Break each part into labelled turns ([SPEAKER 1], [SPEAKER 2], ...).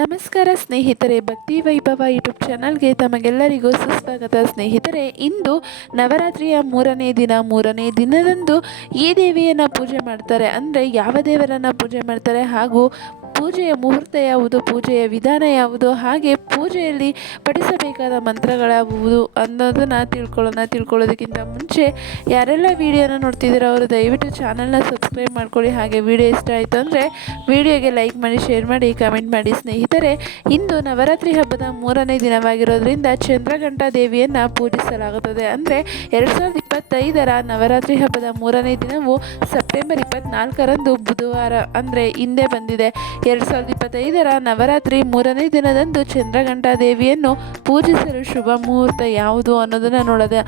[SPEAKER 1] ನಮಸ್ಕಾರ ಸ್ನೇಹಿತರೆ, ಭಕ್ತಿ ವೈಭವ ಯೂಟ್ಯೂಬ್ ಚಾನಲ್ಗೆ ತಮಗೆಲ್ಲರಿಗೂ ಸುಸ್ವಾಗತ ಸ್ನೇಹಿತರೆ. ಇಂದು ನವರಾತ್ರಿಯ ಮೂರನೇ ದಿನ, ಮೂರನೇ ದಿನದಂದು ಈ ದೇವಿಯನ್ನು ಪೂಜೆ ಮಾಡ್ತಾರೆ. ಅಂದರೆ ಯಾವ ದೇವರನ್ನು ಪೂಜೆ ಮಾಡ್ತಾರೆ ಹಾಗೂ ಪೂಜೆಯ ಮುಹೂರ್ತ ಯಾವುದು, ಪೂಜೆಯ ವಿಧಾನ ಯಾವುದು, ಹಾಗೆ ಪೂಜೆಯಲ್ಲಿ ಪಠಿಸಬೇಕಾದ ಮಂತ್ರಗಳಾಗುವುದು ಅನ್ನೋದನ್ನು ತಿಳ್ಕೊಳ್ಳೋಣ. ತಿಳ್ಕೊಳ್ಳೋದಕ್ಕಿಂತ ಮುಂಚೆ ಯಾರೆಲ್ಲ ವಿಡಿಯೋನ ನೋಡ್ತಿದ್ದೀರೋ ಅವರು ದಯವಿಟ್ಟು ಚಾನಲ್ನ ಸಬ್ಸ್ಕ್ರೈಬ್ ಮಾಡ್ಕೊಳ್ಳಿ. ಹಾಗೆ ವಿಡಿಯೋ ಇಷ್ಟ ಆಯಿತು ಅಂದರೆ ವಿಡಿಯೋಗೆ ಲೈಕ್ ಮಾಡಿ, ಶೇರ್ ಮಾಡಿ, ಕಮೆಂಟ್ ಮಾಡಿ. ಸ್ನೇಹಿತರೆ, ಇಂದು ನವರಾತ್ರಿ ಹಬ್ಬದ ಮೂರನೇ ದಿನವಾಗಿರೋದ್ರಿಂದ ಚಂದ್ರಘಂಟಾ ದೇವಿಯನ್ನು ಪೂಜಿಸಲಾಗುತ್ತದೆ. ಅಂದರೆ ಎರಡು ಸಾವಿರದ ಇಪ್ಪತ್ತೈದರ ನವರಾತ್ರಿ ಹಬ್ಬದ ಮೂರನೇ ದಿನವು ಸೆಪ್ಟೆಂಬರ್ ಇಪ್ಪತ್ತ್ನಾಲ್ಕರಂದು ಬುಧವಾರ ಅಂದರೆ ಹಿಂದೆ ಬಂದಿದೆ. ಎರಡು ಸಾವಿರದ ಇಪ್ಪತ್ತೈದರ ನವರಾತ್ರಿ ಮೂರನೇ ದಿನದಂದು ಚಂದ್ರಘಂಟಾ ದೇವಿಯನ್ನು ಪೂಜಿಸಲು ಶುಭ ಮುಹೂರ್ತ ಯಾವುದು ಅನ್ನೋದನ್ನು ನೋಡೋದು.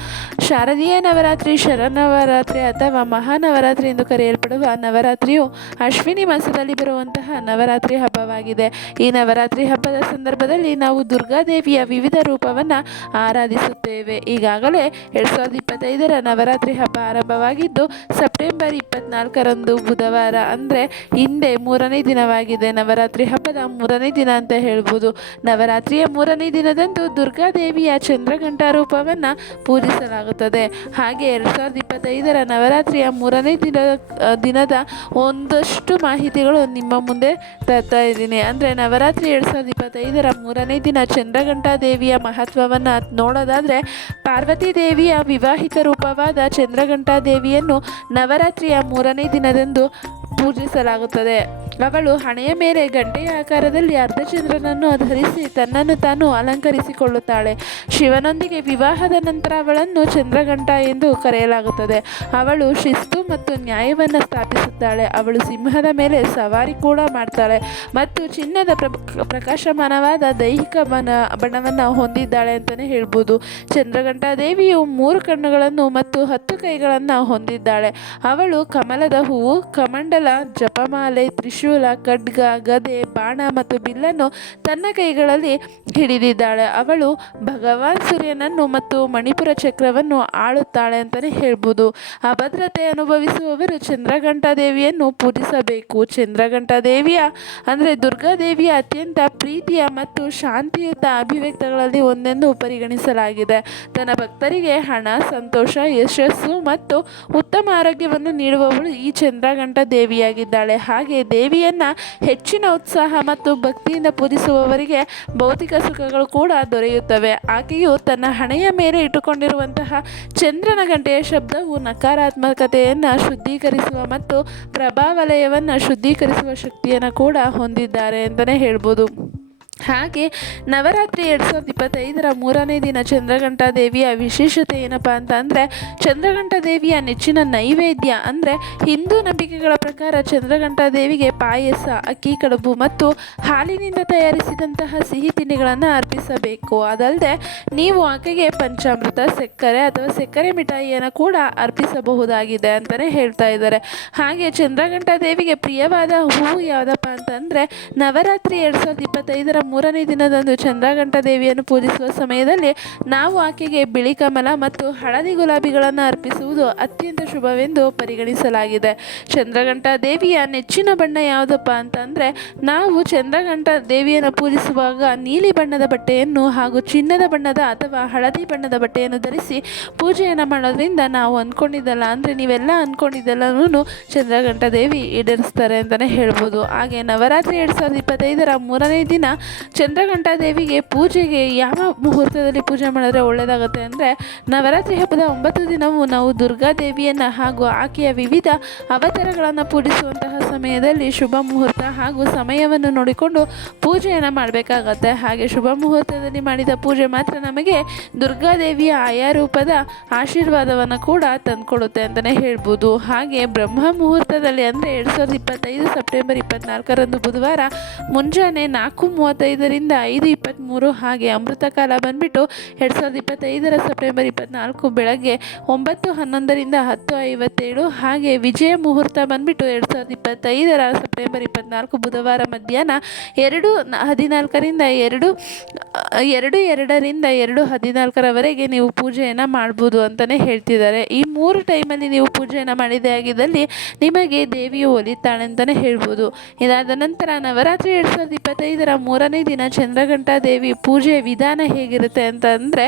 [SPEAKER 1] ಶಾರದೀಯ ನವರಾತ್ರಿ ಶರನವರಾತ್ರಿ ಅಥವಾ ಮಹಾನವರಾತ್ರಿ ಎಂದು ಕರೆಯಲ್ಪಡುವ ನವರಾತ್ರಿಯು ಅಶ್ವಿನಿ ಮಾಸದಲ್ಲಿ ಬರುವಂತಹ ನವರಾತ್ರಿ ಹಬ್ಬವಾಗಿದೆ. ಈ ನವರಾತ್ರಿ ಹಬ್ಬದ ಸಂದರ್ಭದಲ್ಲಿ ನಾವು ದುರ್ಗಾದೇವಿಯ ವಿವಿಧ ರೂಪವನ್ನು ಆರಾಧಿಸುತ್ತೇವೆ. ಈಗಾಗಲೇ ಎರಡು ಸಾವಿರದ ಇಪ್ಪತ್ತೈದರ ನವರಾತ್ರಿ ಹಬ್ಬ ಆರಂಭವಾಗಿದ್ದು, ಸೆಪ್ಟೆಂಬರ್ ಇಪ್ಪತ್ನಾಲ್ಕರಂದು ಬುಧವಾರ, ಅಂದರೆ ಹಿಂದೆ ಮೂರನೇ ದಿನವಾಗಿದೆ. ನವರಾತ್ರಿ ಹಬ್ಬದ ಮೂರನೇ ದಿನ ಅಂತ ಹೇಳ್ಬೋದು. ನವರಾತ್ರಿಯ ಮೂರನೇ ದಿನದಂದು ದುರ್ಗಾದೇವಿಯ ಚಂದ್ರಘಂಟ ರೂಪವನ್ನು ಪೂಜಿಸಲಾಗುತ್ತದೆ. ಹಾಗೆ ಎರಡು ಸಾವಿರದ ಇಪ್ಪತ್ತೈದರ ನವರಾತ್ರಿಯ ಮೂರನೇ ದಿನ ದಿನದ ಒಂದಷ್ಟು ಮಾಹಿತಿಗಳು ನಿಮ್ಮ ಮುಂದೆ ತರ್ತಾ ಇದ್ದೀನಿ. ಅಂದರೆ ನವರಾತ್ರಿ ಎರಡು ಸಾವಿರದ ಇಪ್ಪತ್ತೈದರ ಮೂರನೇ ದಿನ ಚಂದ್ರಘಂಟಾ ದೇವಿಯ ಮಹತ್ವವನ್ನು ನೋಡೋದಾದರೆ, ಪಾರ್ವತಿ ದೇವಿಯ ವಿವಾಹಿತ ರೂಪವಾದ ಚಂದ್ರಘಂಟಾ ದೇವಿಯನ್ನು ನವರಾತ್ರಿಯ ಮೂರನೇ ದಿನದಂದು ಪೂಜಿಸಲಾಗುತ್ತದೆ. ಅವಳು ಹಣೆಯ ಮೇಲೆ ಗಂಟೆಯ ಆಕಾರದಲ್ಲಿ ಅರ್ಧಚಂದ್ರನನ್ನು ಧರಿಸಿ ತನ್ನನ್ನು ತಾನು ಅಲಂಕರಿಸಿಕೊಳ್ಳುತ್ತಾಳೆ. ಶಿವನೊಂದಿಗೆ ವಿವಾಹದ ನಂತರ ಅವಳನ್ನು ಚಂದ್ರಘಂಟ ಎಂದು ಕರೆಯಲಾಗುತ್ತದೆ. ಅವಳು ಶಿಸ್ತು ಮತ್ತು ನ್ಯಾಯವನ್ನು ಸ್ಥಾಪಿಸುತ್ತಾಳೆ. ಅವಳು ಸಿಂಹದ ಮೇಲೆ ಸವಾರಿ ಕೂಡ ಮಾಡ್ತಾಳೆ ಮತ್ತು ಚಿನ್ನದ ಪ್ರ, ಪ್ರಕಾಶಮಾನವಾದ ದೈಹಿಕ ಬಣ ಬಣ್ಣವನ್ನು ಹೊಂದಿದ್ದಾಳೆ ಅಂತಲೇ ಹೇಳ್ಬೋದು. ಚಂದ್ರಘಂಟಾ ದೇವಿಯು ಮೂರು ಕಣ್ಣುಗಳನ್ನು ಮತ್ತು ಹತ್ತು ಕೈಗಳನ್ನು ಹೊಂದಿದ್ದಾಳೆ. ಅವಳು ಕಮಲದ ಹೂವು, ಕಮಂಡಲ, ಜಪಮಾಲೆ ತ್ರಿಶೂಲ ಖಡ್ಗ, ಗದೆ, ಬಾಣ ಮತ್ತು ಬಿಲ್ಲನ್ನು ತನ್ನ ಕೈಗಳಲ್ಲಿ ಹಿಡಿದಿದ್ದಾಳೆ. ಅವಳು ಭಗವಾನ್ ಸೂರ್ಯನನ್ನು ಮತ್ತು ಮಣಿಪುರ ಚಕ್ರವನ್ನು ಆಳುತ್ತಾಳೆ ಅಂತಲೇ ಹೇಳ್ಬೋದು. ಅಭದ್ರತೆ ಅನುಭವಿಸುವವರು ಚಂದ್ರಘಂಟಾ ದೇವಿಯನ್ನು ಪೂಜಿಸಬೇಕು. ಚಂದ್ರಘಂಟಾ ದೇವಿಯ ಅಂದರೆ ದುರ್ಗಾದೇವಿಯ ಅತ್ಯಂತ ಪ್ರೀತಿಯ ಮತ್ತು ಶಾಂತಿಯುತ ಅಭಿವ್ಯಕ್ತಗಳಲ್ಲಿ ಒಂದೆಂದು ಪರಿಗಣಿಸಲಾಗಿದೆ. ತನ್ನ ಭಕ್ತರಿಗೆ ಹಣ, ಸಂತೋಷ, ಯಶಸ್ಸು ಮತ್ತು ಉತ್ತಮ ಆರೋಗ್ಯವನ್ನು ನೀಡುವವಳು ಈ ಚಂದ್ರಘಂಟ ದೇವಿಯಾಗಿದ್ದಾಳೆ. ಹಾಗೆ ದೇವಿಯನ್ನು ಹೆಚ್ಚಿನ ಉತ್ಸಾಹ ಮತ್ತು ಭಕ್ತಿಯಿಂದ ಪೂಜಿಸುವವರಿಗೆ ಭೌತಿಕ ಸುಖಗಳು ಕೂಡ ದೊರೆಯುತ್ತವೆ. ಆಕೆಯು ತನ್ನ ಹಣೆಯ ಮೇಲೆ ಇಟ್ಟುಕೊಂಡಿರುವಂತಹ ಚಂದ್ರನ ಗಂಟೆಯ ಶಬ್ದವು ನಕಾರಾತ್ಮಕತೆಯನ್ನು ಶುದ್ಧೀಕರಿಸುವ ಮತ್ತು ಪ್ರಭಾವಲಯವನ್ನು ಶುದ್ಧೀಕರಿಸುವ ಶಕ್ತಿಯನ್ನು ಕೂಡ ಹೊಂದಿದ್ದಾರೆ ಅಂತಲೇ ಹೇಳ್ಬೋದು. ಹಾಗೆ ನವರಾತ್ರಿ ಎರಡು ಸಾವಿರದ ಇಪ್ಪತ್ತೈದರ ಮೂರನೇ ದಿನ ಚಂದ್ರಘಂಟಾ ದೇವಿಯ ವಿಶೇಷತೆ ಏನಪ್ಪ ಅಂತ ಅಂದರೆ ದೇವಿಯ ನೆಚ್ಚಿನ ನೈವೇದ್ಯ ಅಂದರೆ ಹಿಂದೂ ನಂಬಿಕೆಗಳ ಪ್ರಕಾರ ಚಂದ್ರಘಂಟಾ ದೇವಿಗೆ ಪಾಯಸ, ಅಕ್ಕಿ, ಕಡುಬು ಮತ್ತು ಹಾಲಿನಿಂದ ತಯಾರಿಸಿದಂತಹ ಸಿಹಿ ತಿಂಡಿಗಳನ್ನು ಅರ್ಪಿಸಬೇಕು. ಅದಲ್ಲದೆ ನೀವು ಆಕೆಗೆ ಪಂಚಾಮೃತ, ಸಕ್ಕರೆ ಅಥವಾ ಸಕ್ಕರೆ ಮಿಠಾಯಿಯನ್ನು ಕೂಡ ಅರ್ಪಿಸಬಹುದಾಗಿದೆ ಅಂತಲೇ ಹೇಳ್ತಾ ಇದ್ದಾರೆ. ಹಾಗೆ ಚಂದ್ರಘಂಟಾ ದೇವಿಗೆ ಪ್ರಿಯವಾದ ಹೂವು ಯಾವುದಪ್ಪ ಅಂತಂದರೆ ನವರಾತ್ರಿ ಎರಡು ಸಾವಿರದ ಇಪ್ಪತ್ತೈದರ ಮೂರನೇ ದಿನದಂದು ಚಂದ್ರಘಂಟ ದೇವಿಯನ್ನು ಪೂಜಿಸುವ ಸಮಯದಲ್ಲಿ ನಾವು ಆಕೆಗೆ ಬಿಳಿ ಕಮಲ ಮತ್ತು ಹಳದಿ ಗುಲಾಬಿಗಳನ್ನು ಅರ್ಪಿಸುವುದು ಅತ್ಯಂತ ಶುಭವೆಂದು ಪರಿಗಣಿಸಲಾಗಿದೆ. ಚಂದ್ರಘಂಟ ದೇವಿಯ ನೆಚ್ಚಿನ ಬಣ್ಣ ಯಾವುದಪ್ಪ ಅಂತಂದರೆ, ನಾವು ಚಂದ್ರಘಂಟ ದೇವಿಯನ್ನು ಪೂಜಿಸುವಾಗ ನೀಲಿ ಬಣ್ಣದ ಬಟ್ಟೆಯನ್ನು ಹಾಗೂ ಚಿನ್ನದ ಬಣ್ಣದ ಅಥವಾ ಹಳದಿ ಬಣ್ಣದ ಬಟ್ಟೆಯನ್ನು ಧರಿಸಿ ಪೂಜೆಯನ್ನು ಮಾಡೋದ್ರಿಂದ ನಾವು ಅಂದ್ಕೊಂಡಿದ್ದಲ್ಲ ಅಂದರೆ ನೀವೆಲ್ಲ ಅಂದ್ಕೊಂಡಿದ್ದೆಲ್ಲನೂ ಚಂದ್ರಘಂಟ ದೇವಿ ಈಡೇರಿಸ್ತಾರೆ ಅಂತಲೇ ಹೇಳ್ಬೋದು. ಹಾಗೆ ನವರಾತ್ರಿ ಎರಡು ಸಾವಿರದ ಇಪ್ಪತ್ತೈದರ ಮೂರನೇ ದಿನ ಚಂದ್ರಘಂಟಾ ದೇವಿಗೆ ಪೂಜೆಗೆ ಯಾವ ಮುಹೂರ್ತದಲ್ಲಿ ಪೂಜೆ ಮಾಡಿದ್ರೆ ಒಳ್ಳೆಯದಾಗುತ್ತೆ ಅಂದರೆ ನವರಾತ್ರಿ ಹಬ್ಬದ ಒಂಬತ್ತು ದಿನವೂ ನಾವು ದುರ್ಗಾ ದೇವಿಯನ್ನು ಹಾಗೂ ಆಕೆಯ ವಿವಿಧ ಅವತಾರಗಳನ್ನು ಪೂಜಿಸುವಂತಹ ಸಮಯದಲ್ಲಿ ಶುಭ ಮುಹೂರ್ತ ಹಾಗೂ ಸಮಯವನ್ನು ನೋಡಿಕೊಂಡು ಪೂಜೆಯನ್ನು ಮಾಡಬೇಕಾಗತ್ತೆ. ಹಾಗೆ ಶುಭ ಮುಹೂರ್ತದಲ್ಲಿ ಮಾಡಿದ ಪೂಜೆ ಮಾತ್ರ ನಮಗೆ ದುರ್ಗಾದೇವಿಯ ಆಯಾ ರೂಪದ ಆಶೀರ್ವಾದವನ್ನು ಕೂಡ ತಂದುಕೊಡುತ್ತೆ ಅಂತಲೇ ಹೇಳ್ಬೋದು. ಹಾಗೆ ಬ್ರಹ್ಮ ಮುಹೂರ್ತದಲ್ಲಿ ಅಂದರೆ ಎರಡು ಸಾವಿರದ ಇಪ್ಪತ್ತೈದು ಸೆಪ್ಟೆಂಬರ್ ಇಪ್ಪತ್ನಾಲ್ಕರಂದು ಬುಧವಾರ ಮುಂಜಾನೆ ನಾಲ್ಕು ಮೂವತ್ತೈದು ಇಪ್ಪತ್ತೈದರಿಂದ ಐದು ಇಪ್ಪತ್ತ್ಮೂರು ಹಾಗೆ ಅಮೃತ ಕಾಲ ಬಂದುಬಿಟ್ಟು ಎರಡು ಸಾವಿರದ ಇಪ್ಪತ್ತೈದರ ಸೆಪ್ಟೆಂಬರ್ ಇಪ್ಪತ್ತ್ನಾಲ್ಕು ಬೆಳಗ್ಗೆ ಒಂಬತ್ತು ಹನ್ನೊಂದರಿಂದ ಹತ್ತು ಐವತ್ತೇಳು ಹಾಗೆ ವಿಜಯ ಮುಹೂರ್ತ ಬಂದುಬಿಟ್ಟು ಎರಡು ಸಾವಿರದ ಇಪ್ಪತ್ತೈದರ ಸೆಪ್ಟೆಂಬರ್ ಇಪ್ಪತ್ತ್ನಾಲ್ಕು ಬುಧವಾರ ಮಧ್ಯಾಹ್ನ ಎರಡು ಹದಿನಾಲ್ಕರಿಂದ ಎರಡು ಎರಡು ಎರಡರಿಂದ ಎರಡು ಹದಿನಾಲ್ಕರವರೆಗೆ ನೀವು ಪೂಜೆಯನ್ನು ಮಾಡ್ಬೋದು ಅಂತಲೇ ಹೇಳ್ತಿದ್ದಾರೆ. ಈ ಮೂರು ಟೈಮಲ್ಲಿ ನೀವು ಪೂಜೆಯನ್ನು ಮಾಡಿದೆ ಆಗಿದ್ದಲ್ಲಿ ನಿಮಗೆ ದೇವಿಯು ಒಲಿತಾಳೆ ಅಂತಲೇ ಹೇಳ್ಬೋದು. ಇದಾದ ನಂತರ ನವರಾತ್ರಿ ಎರಡು ಸಾವಿರದ ಇಪ್ಪತ್ತೈದರ ಮೂರನೇ ದಿನ ಚಂದ್ರಘಂಟಾ ದೇವಿ ಪೂಜೆ ವಿಧಾನ ಹೇಗಿರುತ್ತೆ ಅಂತ ಅಂದರೆ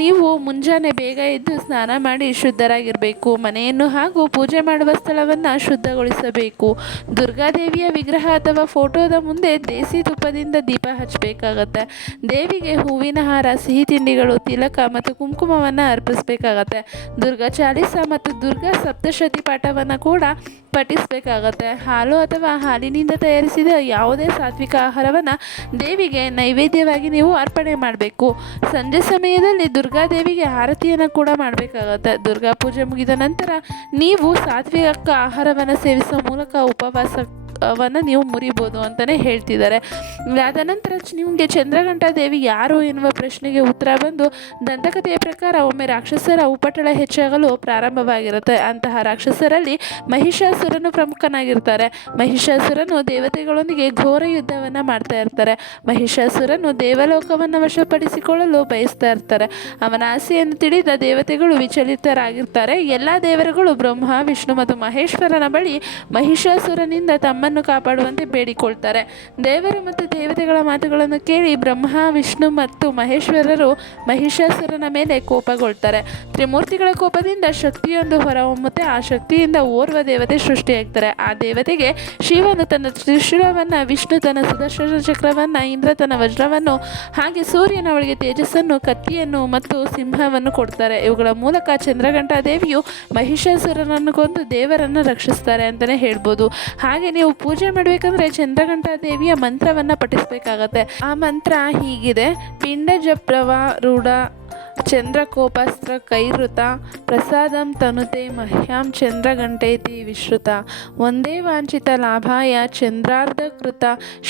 [SPEAKER 1] ನೀವು ಮುಂಜಾನೆ ಬೇಗ ಎದ್ದು ಸ್ನಾನ ಮಾಡಿ ಶುದ್ಧರಾಗಿರಬೇಕು. ಮನೆಯನ್ನು ಹಾಗೂ ಪೂಜೆ ಮಾಡುವ ಸ್ಥಳವನ್ನು ಶುದ್ಧಗೊಳಿಸಬೇಕು. ದುರ್ಗಾದೇವಿಯ ವಿಗ್ರಹ ಅಥವಾ ಫೋಟೋದ ಮುಂದೆ ದೇಸಿ ತುಪ್ಪದಿಂದ ದೀಪ ಹಚ್ಚಬೇಕಾಗತ್ತೆ. ದೇವಿಗೆ ಹೂವಿನ ಹಾರ, ಸಿಹಿ ತಿಂಡಿಗಳು, ತಿಲಕ ಮತ್ತು ಕುಂಕುಮವನ್ನು ಅರ್ಪಿಸಬೇಕಾಗತ್ತೆ. ದುರ್ಗಾ ಚಾಲಿಸ ಮತ್ತು ದುರ್ಗಾ ಸಪ್ತಶತಿ ಪಾಠವನ್ನು ಕೂಡ ಪಠಿಸಬೇಕಾಗತ್ತೆ. ಹಾಲು ಅಥವಾ ಹಾಲಿನಿಂದ ತಯಾರಿಸಿದ ಯಾವುದೇ ಸಾತ್ವಿಕ ಆಹಾರವನ್ನು ದೇವಿಗೆ ನೈವೇದ್ಯವಾಗಿ ನೀವು ಅರ್ಪಣೆ ಮಾಡಬೇಕು. ಸಂಜೆ ಸಮಯದಲ್ಲಿ ದುರ್ಗಾದೇವಿಗೆ ಆರತಿಯನ್ನು ಕೂಡ ಮಾಡಬೇಕಾಗತ್ತೆ. ದುರ್ಗಾ ಪೂಜೆ ಮುಗಿದ ನಂತರ ನೀವು ಸಾತ್ವಿಕ ಆಹಾರವನ್ನು ಸೇವಿಸುವ ಮೂಲಕ ಉಪವಾಸ ವನ್ನು ನೀವು ಮುರಿಬೋದು ಅಂತಲೇ ಹೇಳ್ತಿದ್ದಾರೆ. ಅದಾದ ನಂತರ ನಿಮಗೆ ಚಂದ್ರಘಂಟಾ ದೇವಿ ಯಾರು ಎನ್ನುವ ಪ್ರಶ್ನೆಗೆ ಉತ್ತರ ಬಂದು, ದಂತಕಥೆಯ ಪ್ರಕಾರ ಒಮ್ಮೆ ರಾಕ್ಷಸರ ಉಪಟಳ ಹೆಚ್ಚಾಗಲು ಪ್ರಾರಂಭವಾಗಿರುತ್ತೆ. ಅಂತಹ ರಾಕ್ಷಸರಲ್ಲಿ ಮಹಿಷಾಸುರನು ಪ್ರಮುಖನಾಗಿರ್ತಾರೆ. ಮಹಿಷಾಸುರನು ದೇವತೆಗಳೊಂದಿಗೆ ಘೋರ ಯುದ್ಧವನ್ನು ಮಾಡ್ತಾ ಇರ್ತಾರೆ. ಮಹಿಷಾಸುರನು ದೇವಲೋಕವನ್ನು ವಶಪಡಿಸಿಕೊಳ್ಳಲು ಬಯಸ್ತಾ ಇರ್ತಾರೆ. ಅವನ ಆಸೆಯನ್ನು ತಿಳಿದ ದೇವತೆಗಳು ವಿಚಲಿತರಾಗಿರ್ತಾರೆ. ಎಲ್ಲ ದೇವರುಗಳು ಬ್ರಹ್ಮ, ವಿಷ್ಣು ಮತ್ತು ಮಹೇಶ್ವರನ ಬಳಿ ಮಹಿಷಾಸುರನಿಂದ ತಮ್ಮನ್ನು ಕಾಪಾಡುವಂತೆ ಬೇಡಿಕೊಳ್ತಾರೆ. ದೇವರು ಮತ್ತು ದೇವತೆಗಳ ಮಾತುಗಳನ್ನು ಕೇಳಿ ಬ್ರಹ್ಮ, ವಿಷ್ಣು ಮತ್ತು ಮಹೇಶ್ವರರು ಮಹಿಷಾಸುರನ ಮೇಲೆ ಕೋಪಗೊಳ್ತಾರೆ. ತ್ರಿಮೂರ್ತಿಗಳ ಕೋಪದಿಂದ ಶಕ್ತಿಯೊಂದು ಹೊರಹೊಮ್ಮುತ್ತೆ. ಆ ಶಕ್ತಿಯಿಂದ ಓರ್ವ ದೇವತೆ ಸೃಷ್ಟಿಯಾಗ್ತಾರೆ. ಆ ದೇವತೆಗೆ ಶಿವನು ತನ್ನ ತ್ರಿಶೂಲವನ್ನು, ವಿಷ್ಣು ತನ್ನ ಸುದರ್ಶನ ಚಕ್ರವನ್ನು, ಇಂದ್ರ ತನ್ನ ವಜ್ರವನ್ನು, ಹಾಗೆ ಸೂರ್ಯನ ಒಳಗೆ ತೇಜಸ್ಸನ್ನು, ಕತ್ತಿಯನ್ನು ಮತ್ತು ಸಿಂಹವನ್ನು ಕೊಡ್ತಾರೆ. ಇವುಗಳ ಮೂಲಕ ಚಂದ್ರಘಂಟಾ ದೇವಿಯು ಮಹಿಷಾಸುರನನ್ನು ಕೊಂದು ದೇವರನ್ನು ರಕ್ಷಿಸ್ತಾರೆ ಅಂತಲೇ ಹೇಳ್ಬೋದು. ಹಾಗೆ ನೀವು ಪೂಜೆ ಮಾಡಬೇಕಂದ್ರೆ ಚಂದ್ರಘಂಟಾ ದೇವಿಯ ಮಂತ್ರವನ್ನು ಪಠಿಸಬೇಕಾಗತ್ತೆ. ಆ ಮಂತ್ರ ಹೀಗಿದೆ ಪಿಂಡ ಜಪ್ರವಾರೂಢ ಚಂದ್ರಕೋಪಸ್ತ್ರ ಕೈಋತ ಪ್ರಸಾದಂ ತನುತೆ ಮಹ್ಯಾಂ ಚಂದ್ರಘಂಟೇತಿ ವಿಶ್ರುತ ಒಂದೇ ವಾಂಛಿತ ಲಾಭಾಯ ಚಂದ್ರಾರ್ಧಕೃತ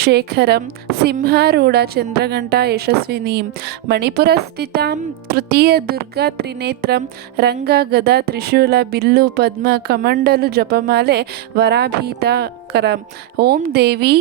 [SPEAKER 1] ಶೇಖರಂ ಸಿಂಹಾರೂಢ ಚಂದ್ರಘಂಟಾ ಯಶಸ್ವಿನೀಂ ಮಣಿಪುರಸ್ಥಿತಾಂ ತೃತೀಯ ದುರ್ಗಾ ತ್ರಿನೇತ್ರಂ ರಂಗ ಗದಾ ತ್ರಿಶೂಲ ಬಿಲ್ಲು ಪದ್ಮ ಕಮಂಡಲು ಜಪಮಾಲೆ ವರಾಭೀತಕರಂ ಓಂ ದೇವಿ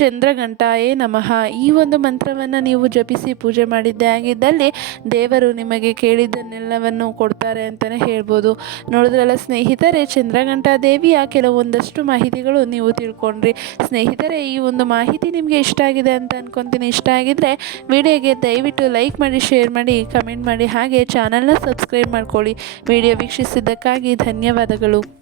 [SPEAKER 1] ಚಂದ್ರಘಂಟಾಯೇ ನಮಃ. ಈ ಒಂದು ಮಂತ್ರವನ್ನು ನೀವು ಜಪಿಸಿ ಪೂಜೆ ಮಾಡಿದ್ದೇ ಆಗಿದ್ದಲ್ಲಿ ದೇವರು ನಿಮಗೆ ಕೇಳಿದ್ದನ್ನೆಲ್ಲವನ್ನು ಕೊಡ್ತಾರೆ ಅಂತಲೇ ಹೇಳ್ಬೋದು. ನೋಡಿದ್ರಲ್ಲ ಸ್ನೇಹಿತರೆ, ಚಂದ್ರಘಂಟಾ ದೇವಿಯ ಕೆಲವೊಂದಷ್ಟು ಮಾಹಿತಿಗಳು ನೀವು ತಿಳ್ಕೊಂಡ್ರಿ. ಸ್ನೇಹಿತರೆ, ಈ ಒಂದು ಮಾಹಿತಿ ನಿಮಗೆ ಇಷ್ಟ ಆಗಿದೆ ಅಂತ ಅನ್ಕೊತೀನಿ. ಇಷ್ಟ ಆಗಿದ್ದರೆ ವಿಡಿಯೋಗೆ ದಯವಿಟ್ಟು ಲೈಕ್ ಮಾಡಿ, ಶೇರ್ ಮಾಡಿ, ಕಮೆಂಟ್ ಮಾಡಿ, ಹಾಗೆ ಚಾನಲ್ನ ಸಬ್ಸ್ಕ್ರೈಬ್ ಮಾಡ್ಕೊಳ್ಳಿ. ವಿಡಿಯೋ ವೀಕ್ಷಿಸಿದ್ದಕ್ಕಾಗಿ ಧನ್ಯವಾದಗಳು.